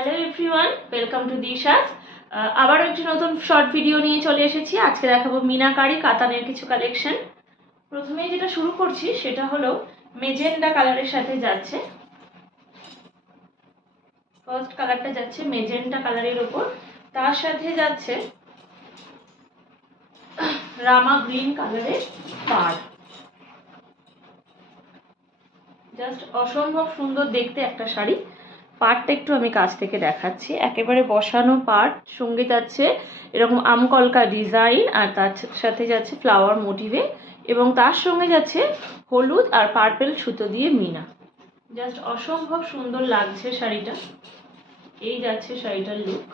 Hello everyone, welcome to দিশাস। আবারও একটি নতুন শর্ট ভিডিও নিয়ে চলে এসেছি। আজকে দেখাবো মিনাকারি কাতানের কিছু কালেকশন। প্রথমেই যেটা শুরু করছি সেটা হলো মেজেন্ডা কালারের সাথে যাচ্ছে। ফার্স্ট কালারটা যাচ্ছে মেজেন্ডা কালারের ওপর, তার সাথে যাচ্ছে রামা গ্রিন কালারের পাড়। জাস্ট অসম্ভব সুন্দর দেখতে একটা শাড়ি। পাড়টা একটু আমি কাছ থেকে দেখাচ্ছি। একেবারে বসানো পাড়, সঙ্গে যাচ্ছে এরকম আমকলকা ডিজাইন, আর তার সাথে যাচ্ছে ফ্লাওয়ার মোটিভে, এবং তার সঙ্গে যাচ্ছে হলুদ আর পার্পেল সুতো দিয়ে মিনা। জাস্ট অসম্ভব সুন্দর লাগছে শাড়িটা। এই যাচ্ছে শাড়িটার লুক।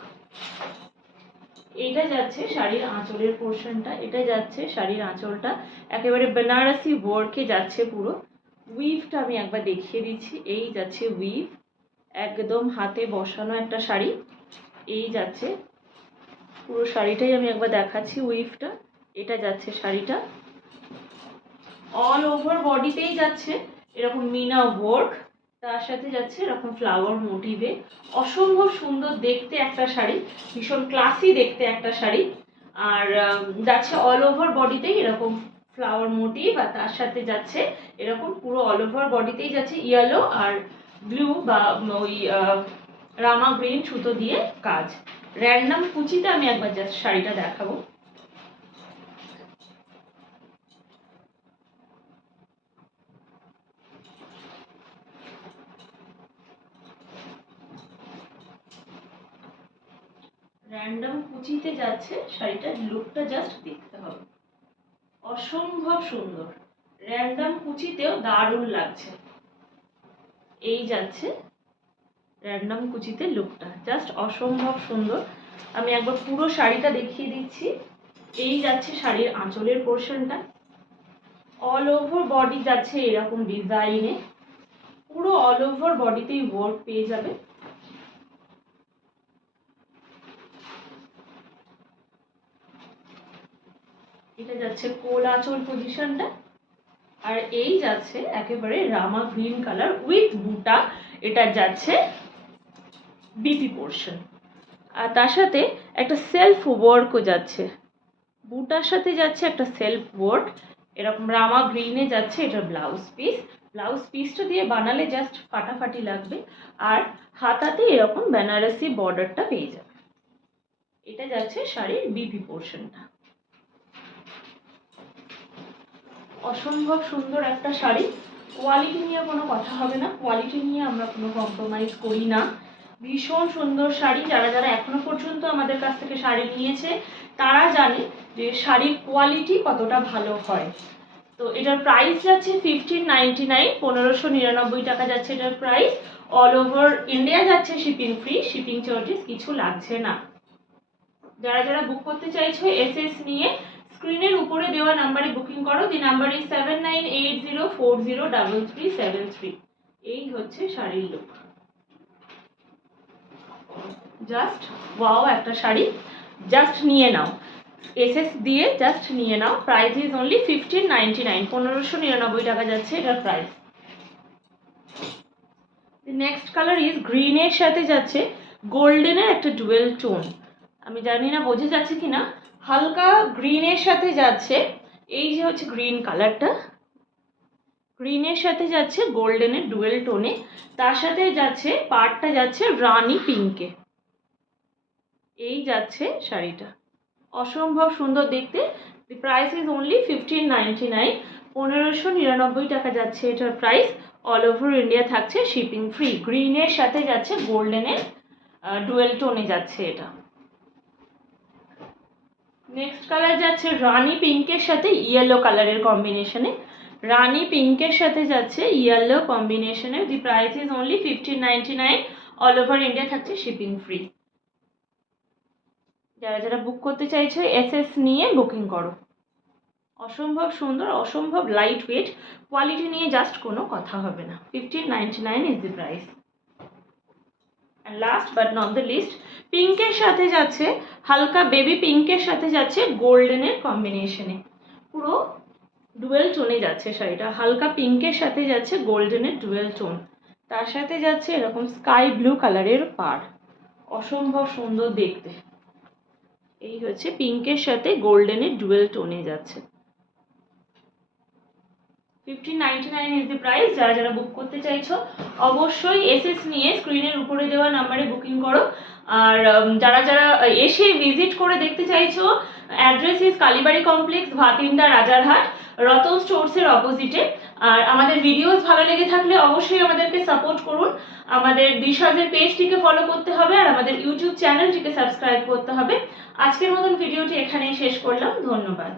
এইটা যাচ্ছে শাড়ির আঁচলের পোর্শনটা। এটা যাচ্ছে শাড়ির আঁচলটা, একেবারে বেনারসি ওয়ার্কে যাচ্ছে পুরো। উইভটা আমি একবার দেখিয়ে দিচ্ছি। এই যাচ্ছে উইভ, একদম হাতে বসানো একটা শাড়ি। এই যাচ্ছে পুরো শাড়িটাই আমি একবার দেখাচ্ছি উইভটা। এটা যাচ্ছে শাড়িটা, অল ওভার বডিতেই যাচ্ছে এরকম মিনা ওয়ার্ক, তার সাথে যাচ্ছে এরকম ফ্লাওয়ার মোটিভে। অসম্ভব সুন্দর দেখতে একটা শাড়ি, ভীষণ ক্লাসি দেখতে একটা শাড়ি। আর যাচ্ছে অল ওভার বডিতেই এরকম ফ্লাওয়ার মোটিভ, আর তার সাথে যাচ্ছে এরকম পুরো অল ওভার বডিতেই যাচ্ছে ইয়েলো আর ব্লু বা ওই রামা গ্রিন সুতো দিয়ে কাজ। র্যান্ডম কুচিতে আমি একবার জাস্ট শাড়িটা দেখাবো। র্যান্ডম কুচিতে যাচ্ছে শাড়িটার লুকটা, জাস্ট দেখতে হবে। অসম্ভব সুন্দর, র্যান্ডম কুচিতেও দারুণ লাগছে। এই যাচ্ছে র্যান্ডম কুচিতে লুকটা, জাস্ট অসম্ভব সুন্দর। আমি একবার পুরো শাড়িটা দেখিয়ে দিচ্ছি। এই যাচ্ছে শাড়ির আঁচলের পোর্শনটা, অল ওভার বডি যাচ্ছে এরকম ডিজাইনে, পুরো অল ওভার বডিতেই ওয়ার্ক পেয়ে যাবে। এটা যাচ্ছে কোল আঁচল পজিশনটা, আর এই যাচ্ছে একেবারে রামা গ্রিন কালার উইথ বুটা। এটা যাচ্ছে বিপি পোর্শন, আর তার সাথে একটা সেলফ ওয়ার্কও যাচ্ছে। বুটার সাথে যাচ্ছে একটা সেলফ ওয়ার্ক, এরকম রামা গ্রিনে যাচ্ছে। এটা ব্লাউজ পিস, ব্লাউজ পিসটা দিয়ে বানালে জাস্ট ফাটাফাটি লাগবে। আর হাতাতে এরকম বেনারসি বর্ডারটা পেয়ে যাবে। এটা যাচ্ছে শাড়ির বিপি পোর্শনটা। অসম্ভব সুন্দর একটা শাড়ি। কোয়ালিটি নিয়ে কোনো কথা হবে না, কোয়ালিটি নিয়ে আমরা কোনো কম্প্রোমাইজ করি না। ভীষণ সুন্দর শাড়ি। যারা যারা এখনো পর্যন্ত আমাদের কাছ থেকে শাড়ি নিয়েছে তারা জানে যে শাড়ির কোয়ালিটি কতটা ভালো হয়। তো এটার প্রাইস যাচ্ছে 1599, 1599 টাকা যাচ্ছে এটার প্রাইস। অল ওভার ইন্ডিয়া যাচ্ছে শিপিং ফ্রি, শিপিং চার্জেস কিছু লাগছে না। যারা যারা বুক করতে চাইছো এসএস নিয়ে স্ক্রিনের উপরে দেওয়া নাম্বারে বুকিং করো। The number is 7980403373। এই হচ্ছে শাড়ির লুক। জাস্ট ওয়াও একটা শাড়ি, জাস্ট নিয়ে নাও, এসএস দিয়ে জাস্ট নিয়ে নাও। প্রাইস ইজ অনলি 1599, 1599 টাকা যাচ্ছে এটার প্রাইস। নেক্সট কালার ইজ গ্রিনের সাথে যাচ্ছে গোল্ডেনের একটা ডুয়েল টোন। আমি জানি না বোঝা যাচ্ছে কিনা, হালকা গ্রিনের সাথে যাচ্ছে। এই যে হচ্ছে গ্রিন কালারটা, গ্রিনের সাথে যাচ্ছে গোল্ডেনের ডুয়েল টোনে, তার সাথে যাচ্ছে পাড়টা যাচ্ছে রানি পিঙ্কে। এই যাচ্ছে শাড়িটা, অসম্ভব সুন্দর দেখতে। দি প্রাইস ইজ অনলি 1599, 1599 টাকা যাচ্ছে এটার প্রাইস। অল ওভার ইন্ডিয়া থাকছে শিপিং ফ্রি। গ্রিনের সাথে যাচ্ছে গোল্ডেনের ডুয়েল টোনে যাচ্ছে এটা। নেক্সট কালার যাচ্ছে রানি পিঙ্কের সাথে ইয়েলো কালারের কম্বিনেশনে। রানি পিঙ্কের সাথে যাচ্ছে ইয়েলো কম্বিনেশনে। দি price is only 1599, all over India থাকছে শিপিং ফ্রি। যারা যারা বুক করতে চাইছো এসএস নিয়ে বুকিং করো। অসম্ভব সুন্দর, অসম্ভব লাইট ওয়েট, কোয়ালিটি নিয়ে জাস্ট কোনো কথা হবে না। 1599 is the price. And last but not the least, পিঙ্কের সাথে যাচ্ছে হালকা বেবি পিঙ্কের সাথে যাচ্ছে গোল্ডেনের কম্বিনেশনে, পুরো ডুয়েল টোনে যাচ্ছে শাড়িটা। হালকা পিঙ্কের সাথে যাচ্ছে গোল্ডেনের ডুয়েল টোন, তার সাথে যাচ্ছে এরকম স্কাই ব্লু কালারের পাড়। অসম্ভব সুন্দর দেখতে। এই হচ্ছে পিঙ্কের সাথে গোল্ডেনের ডুয়েল টোনে যাচ্ছে। 1599 ইজ দি প্রাইস। যারা যারা বুক করতে চাইছো অবশ্যই এসএস নিয়ে স্ক্রিনের উপরে দেওয়া নাম্বারে বুকিং করো। আর যারা যারা এসে ভিজিট করে দেখতে চাইছো, address is Kalibari complex, Bhatinda, Rajarhat, Ratan স্টোরসের অপোজিটে। আর আমাদের ভিডিওস ভালো লেগে থাকলে অবশ্যই আমাদেরকে সাপোর্ট করুন। আমাদের দিশাজের পেজটিকে ফলো করতে হবে আর আমাদের ইউটিউব চ্যানেলটিকে সাবস্ক্রাইব করতে হবে। আজকের মতন ভিডিওটি এখানেই শেষ করলাম। ধন্যবাদ।